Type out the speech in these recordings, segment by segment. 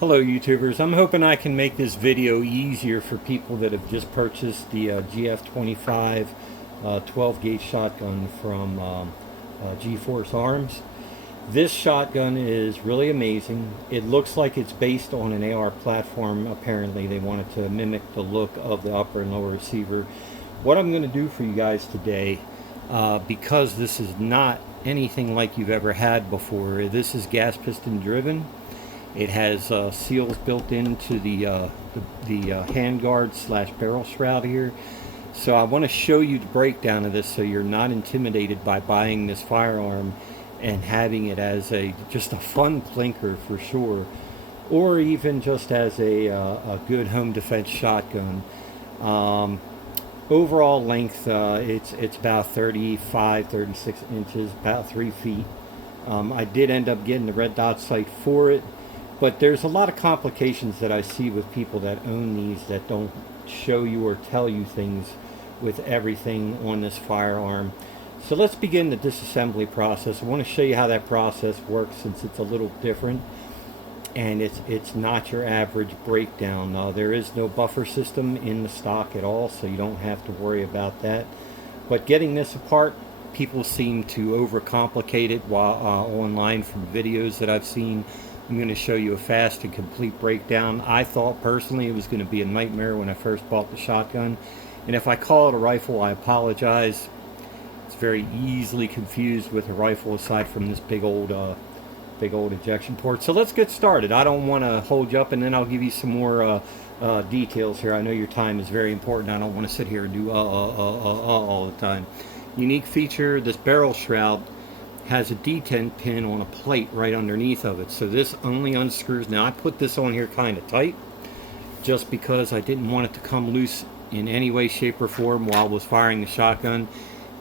Hello YouTubers, I'm hoping I can make this video easier for people that have just purchased the GF-25 12 gauge shotgun from G-Force Arms. This shotgun is really amazing. It looks like it's based on an AR platform. Apparently they wanted to mimic the look of the upper and lower receiver. What I'm going to do for you guys today, because this is not anything like you've ever had before, this is gas piston driven. It has seals built into the handguard slash barrel shroud here. So I want to show you the breakdown of this so you're not intimidated by buying this firearm and having it as just a fun plinker for sure, or even just as a good home defense shotgun. Overall length, it's about 36 inches, about 3 feet. I did end up getting the red dot sight for it. But there's a lot of complications that I see with people that own these that don't show you or tell you things with everything on this firearm. So let's begin the disassembly process. I want to show you how that process works since it's a little different and it's not your average breakdown. There is no buffer system in the stock at all, so you don't have to worry about that. But getting this apart, people seem to overcomplicate it online from videos that I've seen. I'm going to show you a fast and complete breakdown. I thought personally it was going to be a nightmare when I first bought the shotgun. And if I call it a rifle, I apologize. It's very easily confused with a rifle aside from this big old ejection port. So let's get started. I don't want to hold you up, and then I'll give you some more details here. I know your time is very important. I don't want to sit here and do all the time. Unique feature, this barrel shroud has a detent pin on a plate right underneath of it, so this only unscrews. Now I put this on here kind of tight just because I didn't want it to come loose in any way, shape, or form while I was firing the shotgun.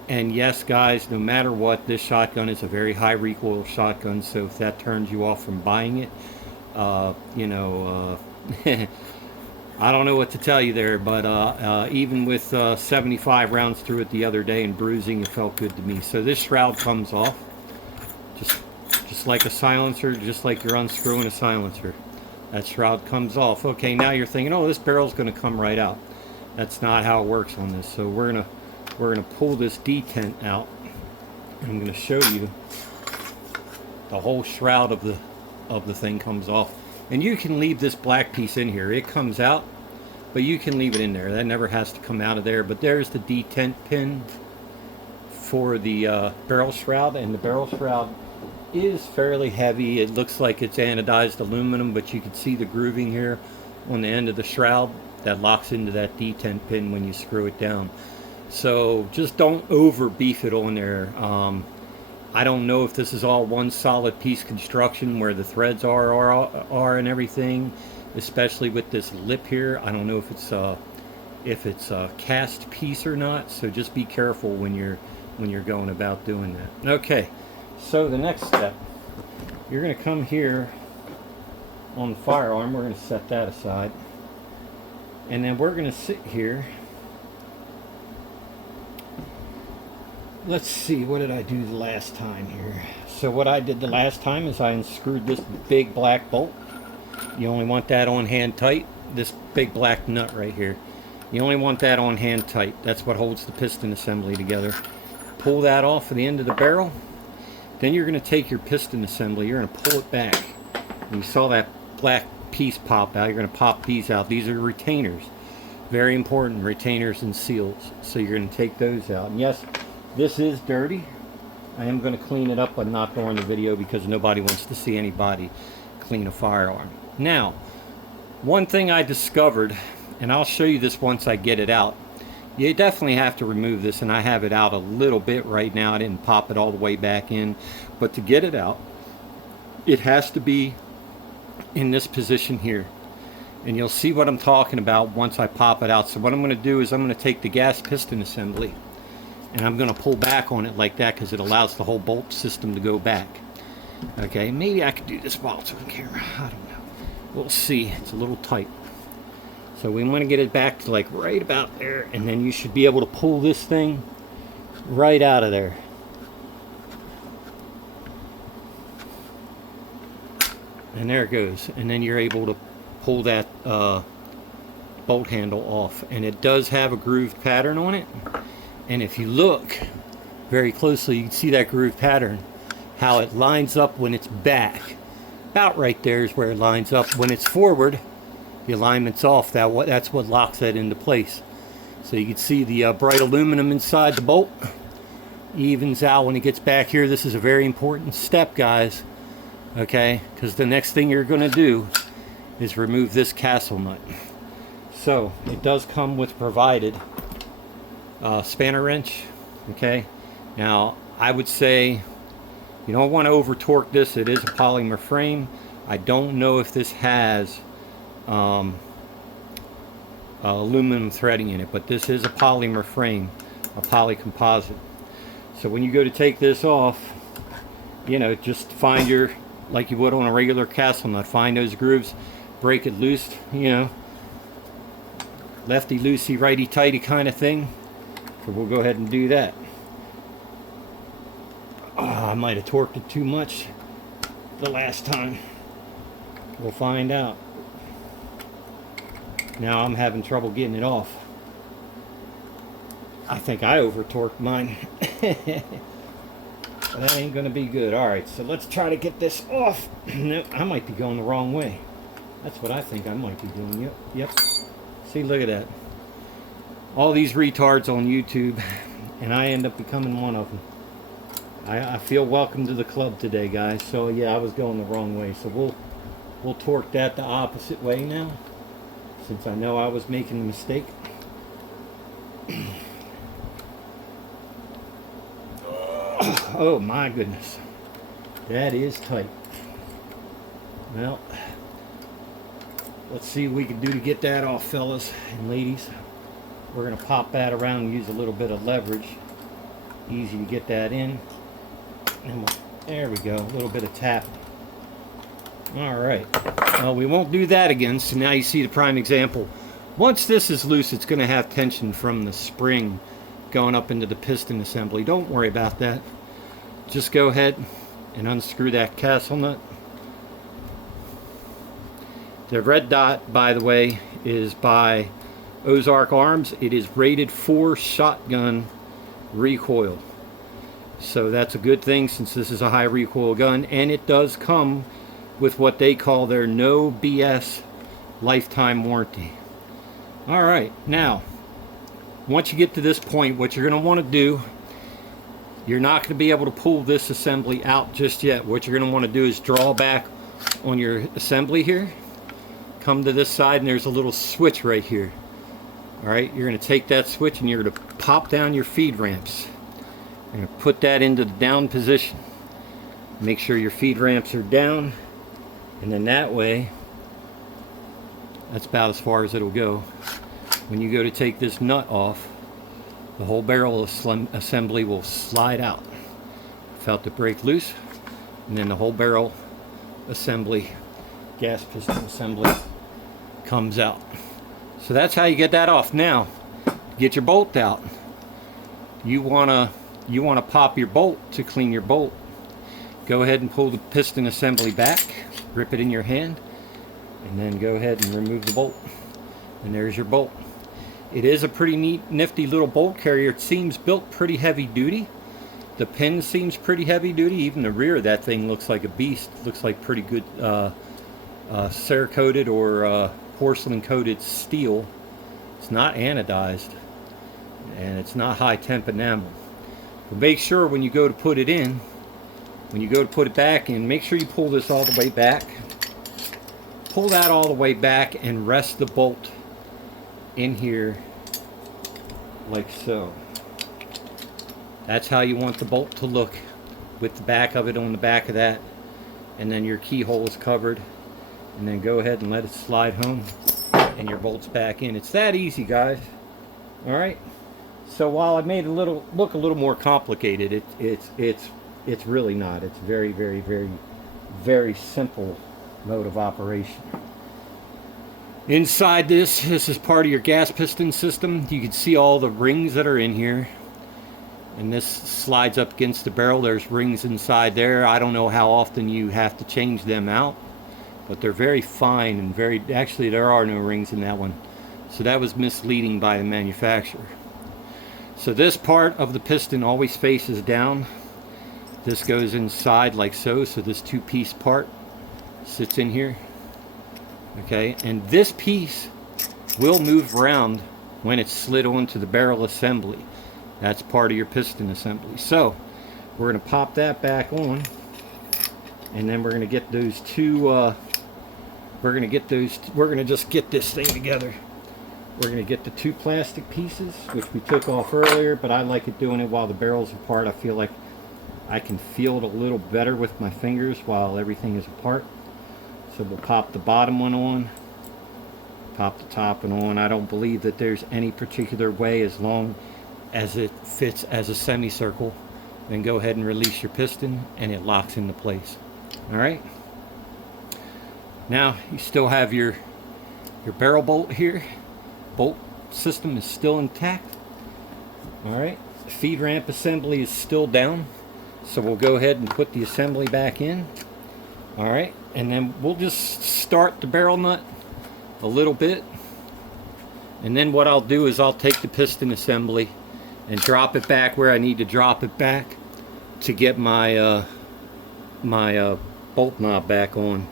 And yes guys, no matter what, this shotgun is a very high recoil shotgun, so if that turns you off from buying it, you know, I don't know what to tell you there, but even with 75 rounds through it the other day and bruising, it felt good to me. So this shroud comes off just like a silencer, just like you're unscrewing a silencer. That shroud comes off. Okay, now you're thinking, oh, this barrel's going to come right out. That's not how it works on this. So we're gonna pull this detent out. I'm going to show you the whole shroud of the thing comes off. And you can leave this black piece in here. It comes out, but you can leave it in there. That never has to come out of there. But there's the detent pin for the barrel shroud, and the barrel shroud is fairly heavy. It looks like it's anodized aluminum, but you can see the grooving here on the end of the shroud that locks into that detent pin when you screw it down. So just don't over beef it on there. I don't know if this is all one solid piece construction where the threads are and everything, especially with this lip here. I don't know if it's a cast piece or not, so just be careful when you're going about doing that. Okay, so the next step, you're going to come here on the firearm. We're going to set that aside, and then we're going to sit here. Let's see, what did I do the last time here? So what I did the last time is I unscrewed this big black bolt. You only want that on hand tight. This big black nut right here, you only want that on hand tight. That's what holds the piston assembly together. Pull that off of the end of the barrel. Then you're going to take your piston assembly, you're going to pull it back. And you saw that black piece pop out. You're going to pop these out. These are retainers. Very important, retainers and seals. So you're going to take those out. And yes, this is dirty. I am going to clean it up, but not during the video because nobody wants to see anybody clean a firearm. Now, one thing I discovered, and I'll show you this once I get it out. You definitely have to remove this, and I have it out a little bit right now. I didn't pop it all the way back in, but to get it out, it has to be in this position here. And you'll see what I'm talking about once I pop it out. So what I'm going to do is I'm going to take the gas piston assembly, and I'm going to pull back on it like that because it allows the whole bolt system to go back. Okay, maybe I could do this while it's on camera. I don't know. We'll see. It's a little tight. So we want to get it back to like right about there, and then you should be able to pull this thing right out of there. And there it goes. And then you're able to pull that bolt handle off. And it does have a grooved pattern on it. And if you look very closely, you can see that grooved pattern, how it lines up when it's back. About right there is where it lines up. When it's forward, the alignment's off. That's what locks that into place. So you can see the bright aluminum inside the bolt evens out when it gets back here. This is a very important step, guys. Okay, because the next thing you're going to do is remove this castle nut. So it does come with provided spanner wrench. Okay, now I would say you don't want to over torque this. It is a polymer frame. I don't know if this has aluminum threading in it, but this is a polymer frame, a poly composite. So when you go to take this off, you know, just find your, like you would on a regular castle nut, find those grooves, break it loose, you know, lefty loosey righty tighty kind of thing. So we'll go ahead and do that. I might have torqued it too much the last time. We'll find out. Now I'm having trouble getting it off. I think I over torqued mine. But that ain't gonna be good. Alright, so let's try to get this off. No, I might be going the wrong way. That's what I think I might be doing. Yep. See, look at that. All these retards on YouTube, and I end up becoming one of them. I feel welcome to the club today, guys. So yeah, I was going the wrong way. So we'll torque that the opposite way now, since I know I was making a mistake. Oh my goodness, that is tight. Well, let's see what we can do to get that off, fellas and ladies. We're gonna pop that around and use a little bit of leverage. Easy to get that in. And there we go, a little bit of tapping. Alright, well, we won't do that again. So now you see the prime example. Once this is loose, it's going to have tension from the spring going up into the piston assembly. Don't worry about that. Just go ahead and unscrew that castle nut. The red dot, by the way, is by Ozark Arms. It is rated for shotgun recoil. So that's a good thing, since this is a high recoil gun, and it does come with what they call their no BS lifetime warranty. Alright, now once you get to this point, what you're going to want to do, you're not going to be able to pull this assembly out just yet. What you're going to want to do is draw back on your assembly here, come to this side, and there's a little switch right here. Alright, you're going to take that switch and you're going to pop down your feed ramps. You're going to put that into the down position. Make sure your feed ramps are down, and then that way, that's about as far as it'll go. When you go to take this nut off, the whole barrel assembly will slide out. Felt it break loose, and then the whole barrel assembly, gas piston assembly, comes out. So that's how you get that off. Now, get your bolt out. You wanna pop your bolt to clean your bolt. Go ahead and pull the piston assembly back, grip it in your hand, and then go ahead and remove the bolt. And there's your bolt. It is a pretty neat, nifty little bolt carrier. It seems built pretty heavy duty. The pin seems pretty heavy duty. Even the rear of that thing looks like a beast. Looks like pretty good Cerakoted or porcelain coated steel. It's not anodized, and it's not high temp enamel. But make sure when you go to put it in, when you go to put it back in, make sure you pull this all the way back. Pull that all the way back and rest the bolt in here like so. That's how you want the bolt to look, with the back of it on the back of that, and then your keyhole is covered, and then go ahead and let it slide home, and your bolt's back in. It's that easy, guys. Alright, so while I made it look a little more complicated, it's really not. It's very, very, very, very simple mode of operation. Inside this is part of your gas piston system. You can see all the rings that are in here, and this slides up against the barrel. There's rings inside there. I don't know how often you have to change them out. but they're very fine and very, actually there are no rings in that one. So that was misleading by the manufacturer. So this part of the piston always faces down. This goes inside like so. So this two-piece part sits in here. Okay, and this piece will move around when it's slid onto the barrel assembly. That's part of your piston assembly. So we're going to pop that back on, and then we're going to get those two. We're going to just get this thing together. We're going to get the two plastic pieces, which we took off earlier, but I like it doing it while the barrel's apart. I feel like I can feel it a little better with my fingers while everything is apart. So we'll pop the bottom one on, pop the top one on. I don't believe that there's any particular way, as long as it fits as a semicircle. Then go ahead and release your piston and it locks into place. Alright. Now you still have your barrel bolt here. Bolt system is still intact. Alright, feed ramp assembly is still down, so we'll go ahead and put the assembly back in. Alright, and then we'll just start the barrel nut a little bit, and then what I'll do is I'll take the piston assembly and drop it back where I need to drop it back to get my bolt knob back on.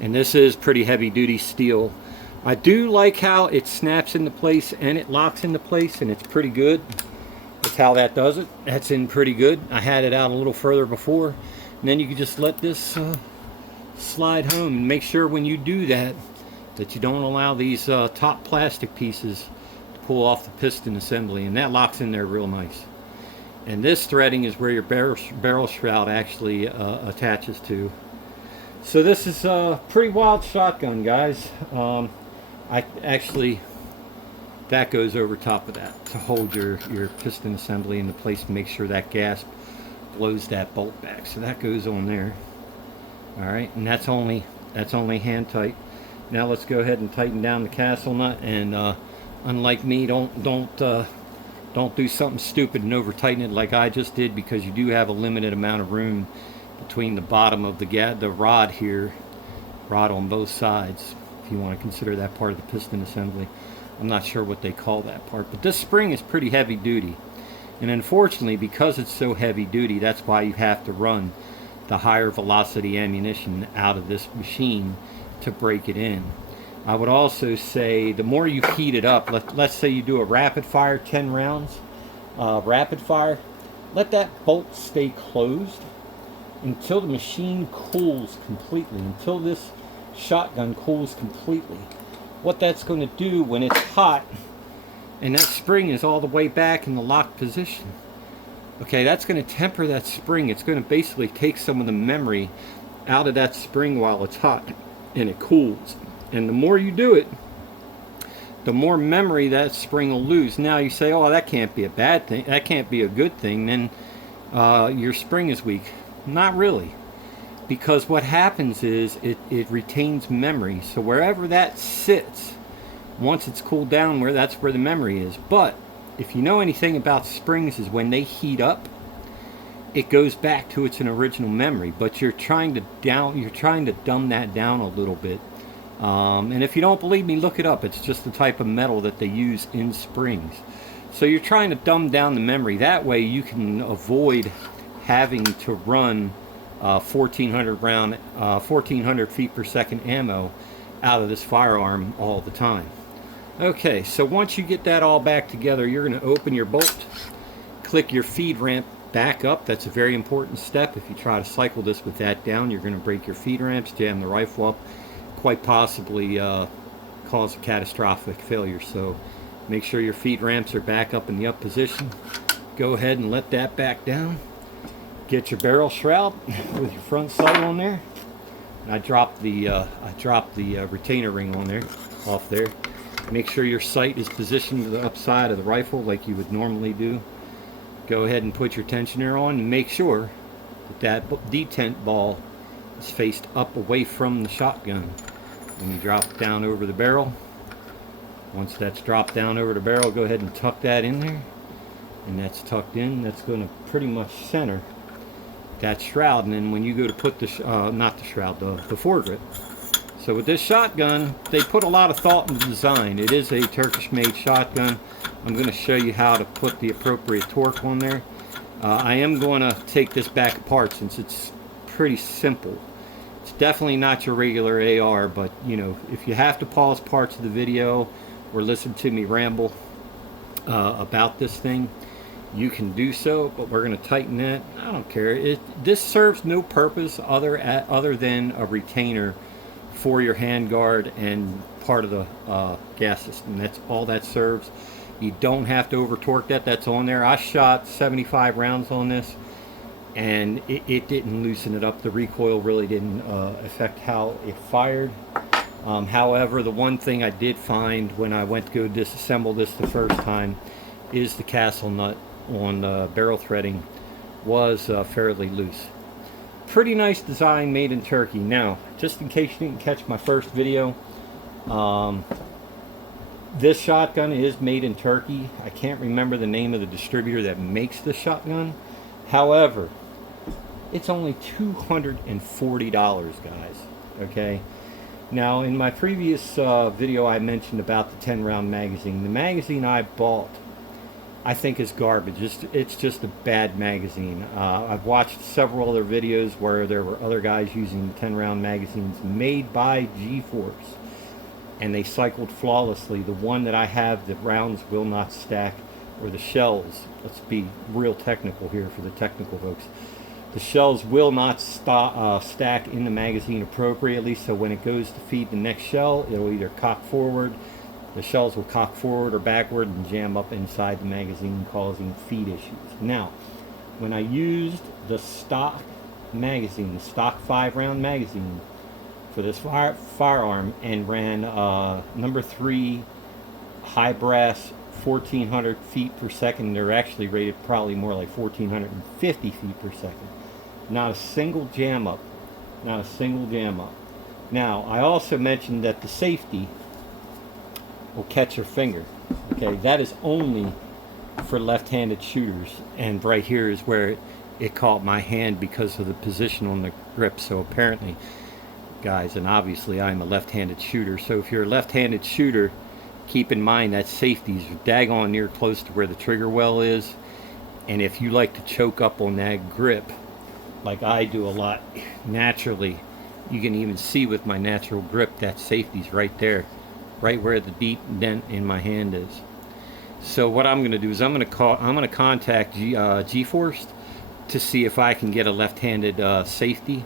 And this is pretty heavy duty steel. I do like how it snaps into place and it locks into place, and it's pretty good. That's how that does it. That's in pretty good. I had it out a little further before, and then you can just let this slide home. And make sure when you do that you don't allow these top plastic pieces to pull off the piston assembly, and that locks in there real nice. And this threading is where your barrel shroud actually attaches to. So this is a pretty wild shotgun, guys. That goes over top of that to hold your piston assembly into place and make sure that gasp blows that bolt back. So that goes on there. Alright, and that's only hand tight. Now let's go ahead and tighten down the castle nut, and unlike me, don't do something stupid and over tighten it like I just did, because you do have a limited amount of room between the bottom of the rod here, rod on both sides, if you want to consider that part of the piston assembly. I'm not sure what they call that part, but this spring is pretty heavy duty, and unfortunately, because it's so heavy duty, that's why you have to run the higher velocity ammunition out of this machine to break it in. I would also say the more you heat it up, let's say you do a rapid fire 10 rounds rapid fire, let that bolt stay closed until the machine cools completely, until this shotgun cools completely. What that's going to do when it's hot and that spring is all the way back in the locked position, okay, that's going to temper that spring. It's going to basically take some of the memory out of that spring while it's hot and it cools. And the more you do it, the more memory that spring will lose. Now you say, oh, that can't be a bad thing, that can't be a good thing, then your spring is weak. Not really, because what happens is it retains memory. So wherever that sits, once it's cooled down, that's where the memory is. But if you know anything about springs, is when they heat up, it goes back to its original memory. But you're trying to dumb that down a little bit. And if you don't believe me, look it up. It's just the type of metal that they use in springs. So you're trying to dumb down the memory. That way you can avoid having to run 1400 feet per second ammo out of this firearm all the time. Okay, so once you get that all back together, you're going to open your bolt, click your feed ramp back up. That's a very important step. If you try to cycle this with that down, you're going to break your feed ramps, jam the rifle up, quite possibly cause a catastrophic failure. So make sure your feed ramps are back up in the up position. Go ahead and let that back down. Get your barrel shroud with your front sight on there. And I dropped the retainer ring on there, off there. Make sure your sight is positioned to the upside of the rifle like you would normally do. Go ahead and put your tensioner on, and make sure that detent ball is faced up away from the shotgun. When you drop it down over the barrel, once that's dropped down over the barrel, go ahead and tuck that in there. And that's tucked in. That's going to pretty much center that shroud. And then when you go to put the not the shroud, the foregrip, So with this shotgun, they put a lot of thought into the design. It is a Turkish-made shotgun. I'm going to show you how to put the appropriate torque on there. I am going to take this back apart since it's pretty simple. It's definitely not your regular AR, but you know, if you have to pause parts of the video or listen to me ramble about this thing, you can do so, but we're going to tighten that. I don't care. This serves no purpose other than a retainer for your handguard and part of the gas system. That's all that serves. You don't have to over torque that. That's on there. I shot 75 rounds on this, and it didn't loosen it up. The recoil really didn't affect how it fired. However, the one thing I did find when I went to go disassemble this the first time is the castle nut on barrel threading was fairly loose. Pretty nice design, made in Turkey. Now, just in case you didn't catch my first video, this shotgun is made in Turkey. I can't remember the name of the distributor that makes the shotgun. However, it's only $240, guys. Okay. Now, in my previous video, I mentioned about the 10-round magazine. The magazine I bought, I think, is garbage. It's just a bad magazine. I've watched several other videos where there were other guys using the 10-round magazines made by G-Force, and they cycled flawlessly. The one that I have, the rounds will not stack, or the shells, let's be real technical here for the technical folks, the shells will not stack in the magazine appropriately, so when it goes to feed the next shell, it'll either cock forward, the shells will cock forward or backward and jam up inside the magazine, causing feed issues. Now, when I used the stock magazine, the stock 5-round magazine for this firearm, and ran number 3 high brass 1400 feet per second, they're actually rated probably more like 1450 feet per second. Not a single jam up. Not a single jam up. Now, I also mentioned that the safety will catch your finger. Okay, that is only for left-handed shooters, and right here is where it caught my hand because of the position on the grip. So apparently, guys, and obviously I'm a left-handed shooter, so if you're a left-handed shooter, keep in mind that safety's daggone near close to where the trigger well is, and if you like to choke up on that grip like I do a lot naturally, you can even see with my natural grip that safety's right there, right where the deep dent in my hand is. So what I'm going to do is I'm going to contact G-Force to see if I can get a left-handed safety,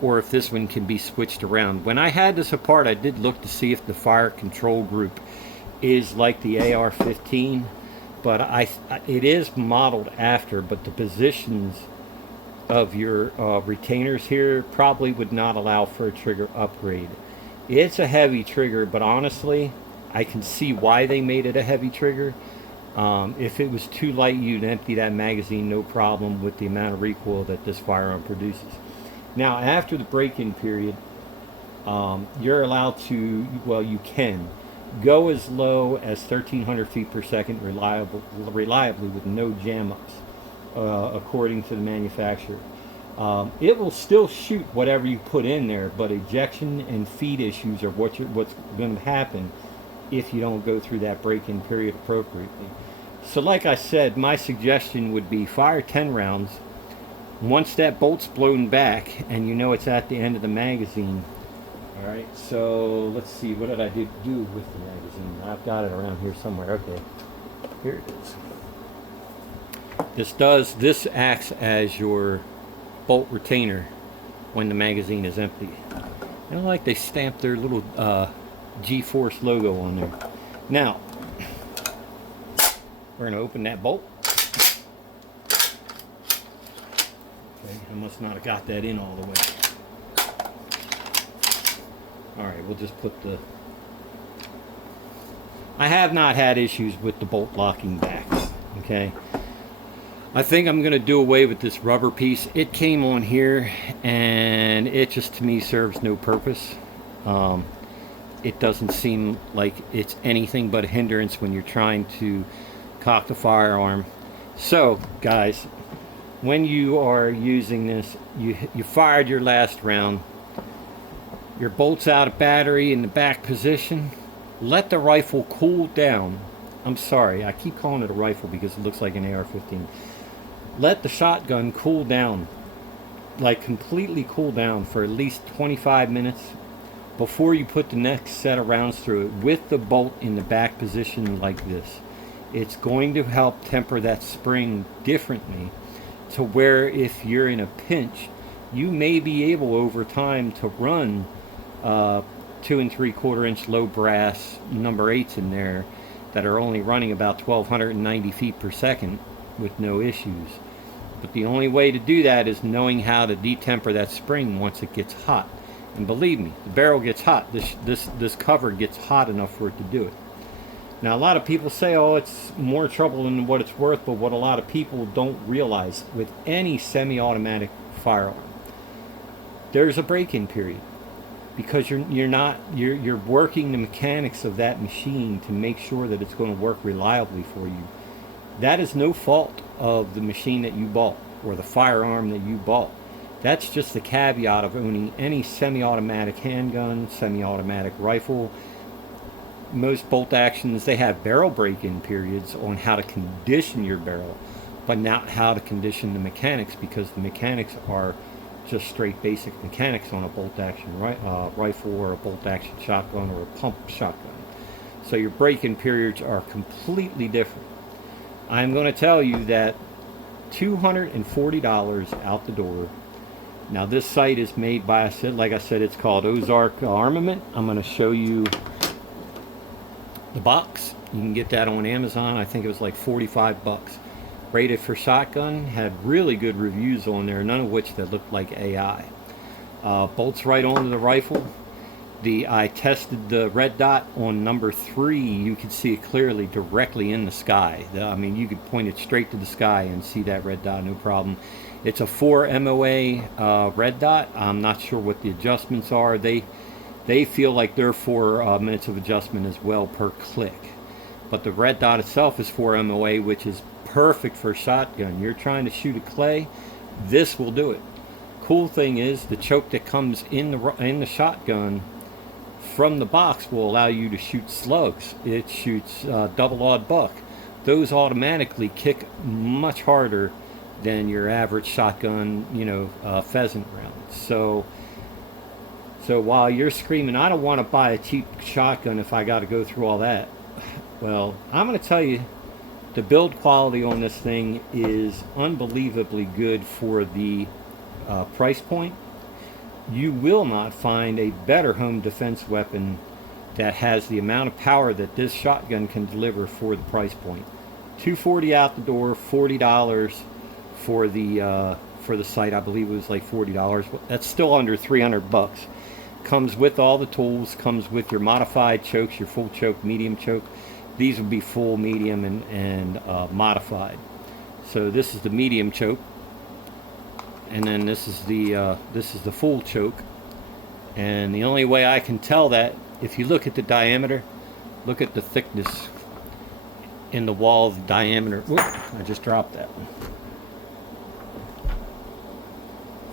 or if this one can be switched around. When I had this apart, I did look to see if the fire control group is like the AR-15, but it is modeled after, but the positions of your retainers here probably would not allow for a trigger upgrade. It's a heavy trigger, but honestly, I can see why they made it a heavy trigger. If it was too light, you'd empty that magazine, no problem, with the amount of recoil that this firearm produces. Now, after the break-in period, you're allowed to, well, you can go as low as 1300 feet per second reliably with no jam-ups, according to the manufacturer. It will still shoot whatever you put in there, but ejection and feed issues are what's going to happen if you don't go through that break-in period appropriately. So like I said, my suggestion would be fire 10 rounds. Once that bolt's blown back and you know it's at the end of the magazine. Alright, so let's see, what did I do with the magazine? I've got it around here somewhere. Okay, here it is. This acts as your bolt retainer when the magazine is empty. I don't like they stamped their little G-Force logo on there. Now, we're going to open that bolt. Okay, I must not have got that in all the way. Alright, we'll just put the... I have not had issues with the bolt locking back. Okay. I think I'm going to do away with this rubber piece. It came on here and it just, to me, serves no purpose. It doesn't seem like it's anything but a hindrance when you're trying to cock the firearm. So, guys, when you are using this, you fired your last round. Your bolt's out of battery in the back position. Let the rifle cool down. I'm sorry, I keep calling it a rifle because it looks like an AR-15. Let the shotgun cool down, like completely cool down for at least 25 minutes before you put the next set of rounds through it with the bolt in the back position like this. It's going to help temper that spring differently to where if you're in a pinch, you may be able over time to run 2 3/4 inch low brass number 8s in there that are only running about 1290 feet per second with no issues. But the only way to do that is knowing how to detemper that spring once it gets hot. And believe me, the barrel gets hot. This cover gets hot enough for it to do it. Now, a lot of people say, oh, it's more trouble than what it's worth, but what a lot of people don't realize with any semi-automatic firearm, there's a break-in period, because you're working the mechanics of that machine to make sure that it's going to work reliably for you. That is no fault of the machine that you bought or the firearm that you bought. That's just the caveat of owning any semi-automatic handgun, semi-automatic rifle. Most bolt actions, they have barrel break-in periods on how to condition your barrel, but not how to condition the mechanics, because the mechanics are just straight basic mechanics on a bolt action rifle or a bolt action shotgun or a pump shotgun. So your break-in periods are completely different. I'm going to tell you that $240 out the door. Now this sight is made by, like I said, it's called Ozark Armament. I'm going to show you the box. You can get that on Amazon. I think it was like 45 bucks. Rated for shotgun. Had really good reviews on there, none of which that looked like AI. Bolts right onto the rifle. I tested the red dot on number 3. You can see it clearly directly in the sky. I mean, you could point it straight to the sky and see that red dot, no problem. It's a 4 MOA red dot. I'm not sure what the adjustments are. They feel like they're 4 minutes of adjustment as well per click. But the red dot itself is 4 MOA, which is perfect for a shotgun. You're trying to shoot a clay, this will do it. Cool thing is, the choke that comes in the shotgun from the box will allow you to shoot slugs. It shoots double-aught buck. Those automatically kick much harder than your average shotgun, pheasant round. So while you're screaming, I don't want to buy a cheap shotgun if I got to go through all that, well, I'm going to tell you, the build quality on this thing is unbelievably good for the price point. You will not find a better home defense weapon that has the amount of power that this shotgun can deliver for the price point. $240 out the door, $40 for the sight. I believe it was like $40. That's still under 300 bucks. Comes with all the tools, comes with your modified chokes, your full choke, medium choke. These would be full, medium, and modified. So this is the medium choke, and then this is the full choke. And the only way I can tell that, if you look at the diameter, look at the thickness in the wall of the diameter. Whoop, I just dropped that one.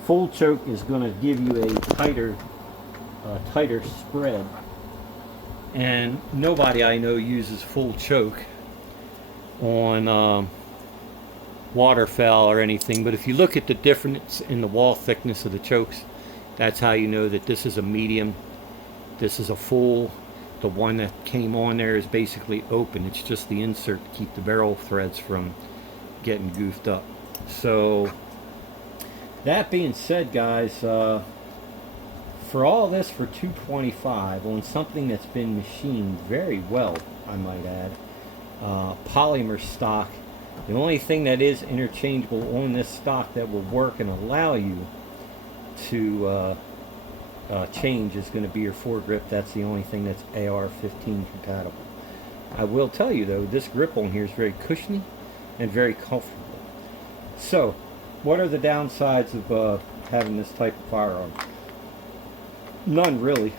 Full choke is going to give you a tighter spread. And nobody I know uses full choke on waterfowl or anything. But if you look at the difference in the wall thickness of the chokes, that's how you know that this is a medium, this is a full. The one that came on there is basically open. It's just the insert to keep the barrel threads from getting goofed up. So that being said, guys, for all this for $225 on something that's been machined very well, I might add, polymer stock. The only thing that is interchangeable on this stock that will work and allow you to change is going to be your foregrip. That's the only thing that's AR-15 compatible. I will tell you though, this grip on here is very cushiony and very comfortable. So, what are the downsides of having this type of firearm? None, really.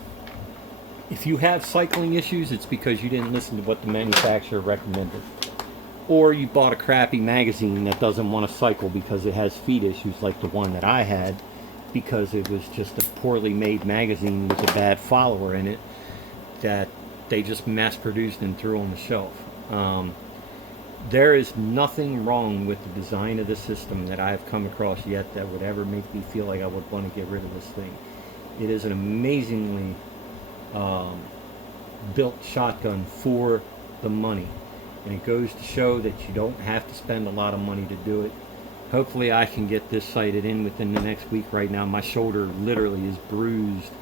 If you have cycling issues, it's because you didn't listen to what the manufacturer recommended. Or you bought a crappy magazine that doesn't want to cycle because it has feed issues like the one that I had. because it was just a poorly made magazine with a bad follower in it that they just mass produced and threw on the shelf. There is nothing wrong with the design of the system that I have come across yet that would ever make me feel like I would want to get rid of this thing. It is an amazingly built shotgun for the money, and it goes to show that you don't have to spend a lot of money to do it. Hopefully I can get this sighted in within the next week. Right now my shoulder literally is bruised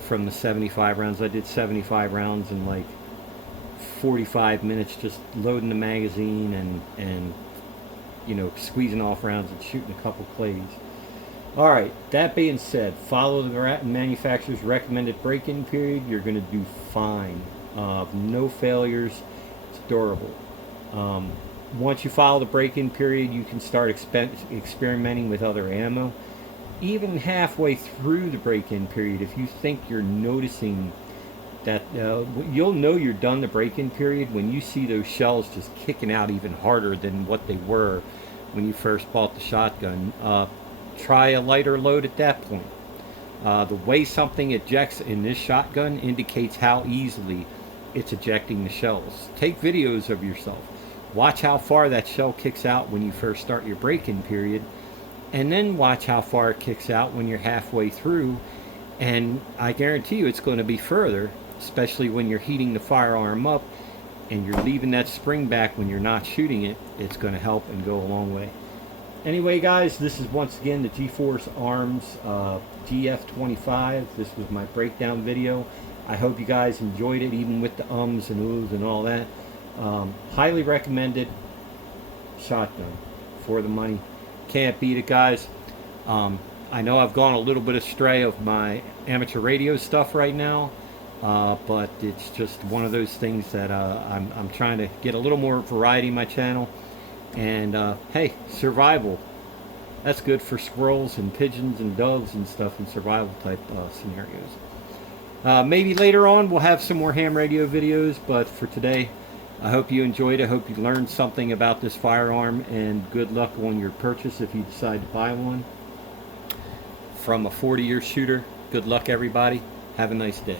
from the 75 rounds. I did 75 rounds in like 45 minutes, just loading the magazine and you know, squeezing off rounds and shooting a couple clays. Alright, that being said, follow the manufacturer's recommended break-in period. You're going to do fine. No failures. It's durable. Once you follow the break-in period, you can start experimenting with other ammo. Even halfway through the break-in period, if you think you're noticing that, you'll know you're done the break-in period when you see those shells just kicking out even harder than what they were when you first bought the shotgun. Try a lighter load at that point. The way something ejects in this shotgun indicates how easily it's ejecting the shells. Take videos of yourself. Watch how far that shell kicks out when you first start your break-in period, and then watch how far it kicks out when you're halfway through, and I guarantee you it's going to be further, especially when you're heating the firearm up and you're leaving that spring back when you're not shooting it. It's going to help and go a long way. Anyway guys, this is once again the G-Force Arms GF-25. This was my breakdown video. I hope you guys enjoyed it, even with the ums and oohs and all that. Highly recommended shotgun for the money. Can't beat it, guys. I know I've gone a little bit astray of my amateur radio stuff right now, but it's just one of those things that I'm trying to get a little more variety in my channel. And hey, survival, that's good for squirrels and pigeons and doves and stuff in survival type scenarios. Maybe later on we'll have some more ham radio videos, but for today, I hope you enjoyed it. I hope you learned something about this firearm, and good luck on your purchase if you decide to buy one. From a 40-year shooter, good luck everybody. Have a nice day.